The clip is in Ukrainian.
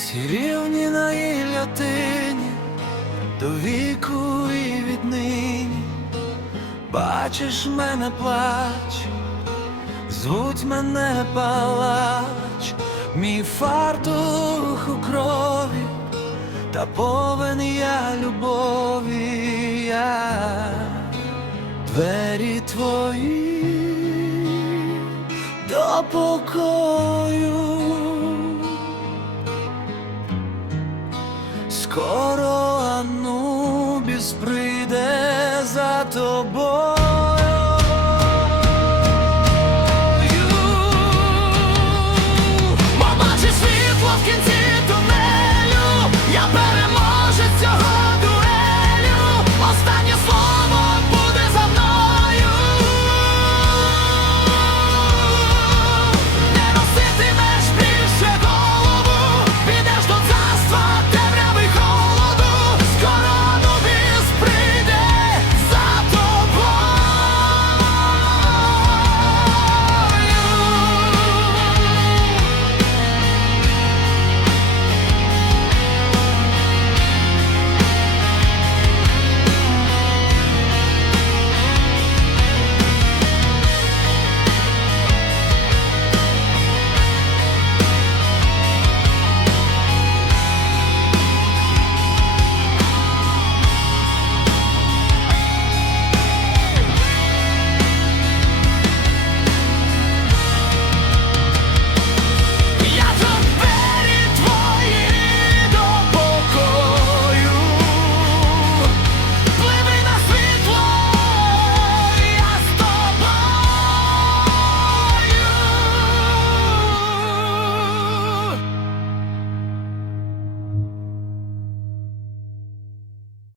всі рівні на гільйотині, до віку і віднині. Бачиш мене плач, звуть мене палач, мій фартух у крові, та повен я любові, я двері твої до покою. Скоро Анубіс прийде за тобою.